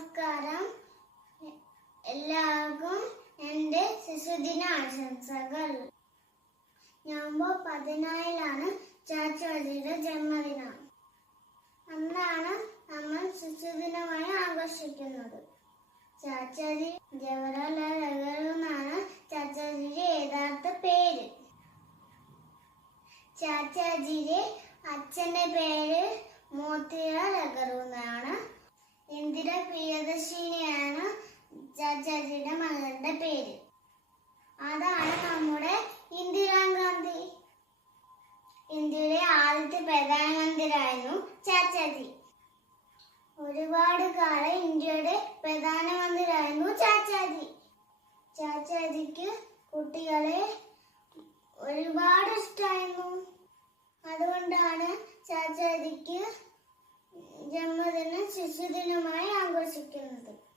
നമസ്കാരം. എല്ലാവർക്കും എൻ്റെ ശിശുദിന ആശംസകൾ. നവംബർ 14-ാണ് ചാച്ചാജിയുടെ ജന്മദിനം. അന്നാണ് നമ്മൾ ശിശുദിനമായി ആഘോഷിക്കുന്നത്. ചാച്ചാജി ജവഹർലാൽ നെഹ്റു എന്നാണ് ചാച്ചാജിയുടെ യഥാർത്ഥ പേര്. ചാച്ചാജിയുടെ അച്ഛൻ്റെ പേര് മോത്തിലാൽ നെഹ്റു എന്നാണ്. ഇന്ദിര പ്രിയദർശിനിയാണ് ചാച്ചാജിയുടെ മകളുടെ പേര്. അതാണ് നമ്മുടെ ഇന്ദിരാഗാന്ധി. ഇന്ത്യയുടെ ആദ്യത്തെ പ്രധാനമന്ത്രിയായിരുന്നു ചാച്ചാജി. ഒരുപാട് കാലം ഇന്ത്യയുടെ പ്രധാനമന്ത്രിയായിരുന്നു ചാച്ചാജി. ചാച്ചാജിക്ക് കുട്ടികളെ ഒരുപാട് ഇഷ്ടമായിരുന്നു. അതുകൊണ്ടാണ് ചാച്ചാജിക്ക് ജന്മദിനം ശിശുദിനമായി ആഘോഷിക്കുന്നത്.